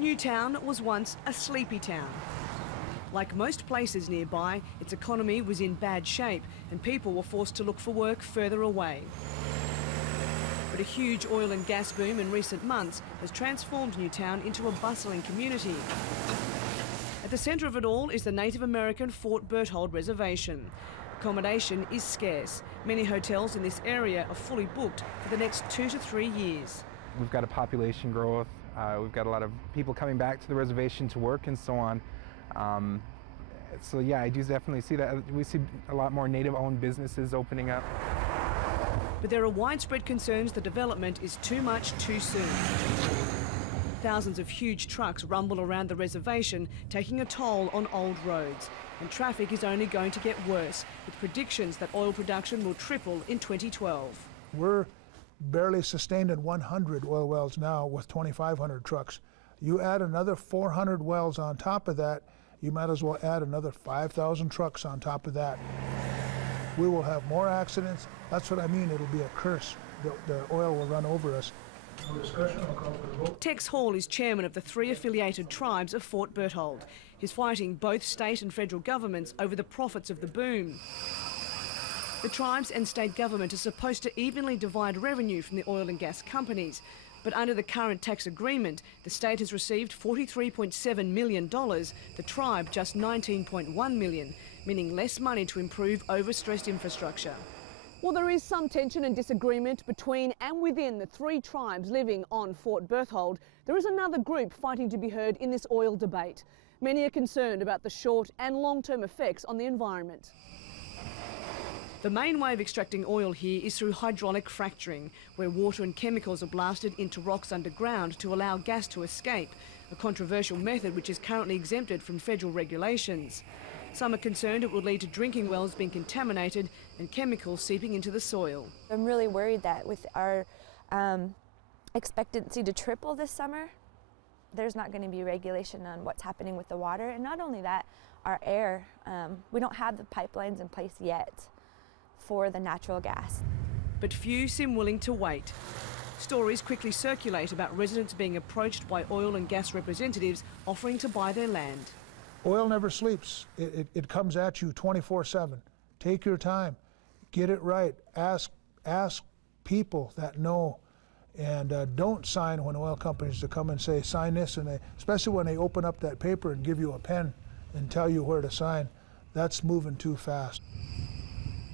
Newtown was once a sleepy town. Like most places nearby, its economy was in bad shape and people were forced to look for work further away. But a huge oil and gas boom in recent months has transformed Newtown into a bustling community. At the centre of it all is the Native American Fort Berthold reservation. Accommodation is scarce. Many hotels in this area are fully booked for the next 2 to 3 years. We've got a population growth. We've got a lot of people coming back to the reservation to work and so on. So yeah, I do definitely see that. We see a lot more native-owned businesses opening up. But there are widespread concerns the development is too much too soon. Thousands of huge trucks rumble around the reservation, taking a toll on old roads. And traffic is only going to get worse, with predictions that oil production will triple in 2012. We're barely sustained in 100 oil wells now with 2,500 trucks. You add another 400 wells on top of that, you might as well add another 5,000 trucks on top of that. We will have more accidents. That's what I mean, it'll be a curse. The oil will run over us. No discussion, I'll call for the vote. Tex Hall is chairman of the 3 affiliated tribes of Fort Berthold. He's fighting both state and federal governments over the profits of the boom. The tribes and state government are supposed to evenly divide revenue from the oil and gas companies. But under the current tax agreement, the state has received $43.7 million, the tribe just $19.1 million, meaning less money to improve overstressed infrastructure. Well, there is some tension and disagreement between and within the 3 tribes living on Fort Berthold. There is another group fighting to be heard in this oil debate. Many are concerned about the short and long-term effects on the environment. The main way of extracting oil here is through hydraulic fracturing, where water and chemicals are blasted into rocks underground to allow gas to escape, a controversial method which is currently exempted from federal regulations. Some are concerned it will lead to drinking wells being contaminated and chemicals seeping into the soil. I'm really worried that with our expectancy to triple this summer, there's not going to be regulation on what's happening with the water. And not only that, our air, we don't have the pipelines in place yet for the natural gas. But few seem willing to wait. Stories quickly circulate about residents being approached by oil and gas representatives offering to buy their land. Oil never sleeps. It comes at you 24/7. Take your time, get it right, ask people that know, and don't sign when oil companies to come and say, sign this, and especially when they open up that paper and give you a pen and tell you where to sign. That's moving too fast.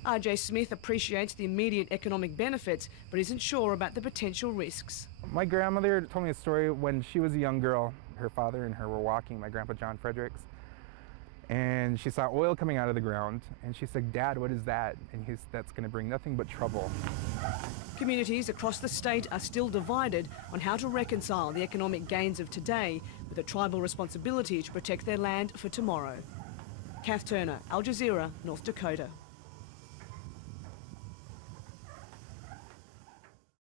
RJ Smith appreciates the immediate economic benefits, but isn't sure about the potential risks. My grandmother told me a story when she was a young girl. Her father and her were walking, my grandpa John Fredericks, and she saw oil coming out of the ground, and she said, "Dad, what is that?" And that's going to bring nothing but trouble. Communities across the state are still divided on how to reconcile the economic gains of today with a tribal responsibility to protect their land for tomorrow. Cath Turner, Al Jazeera, North Dakota.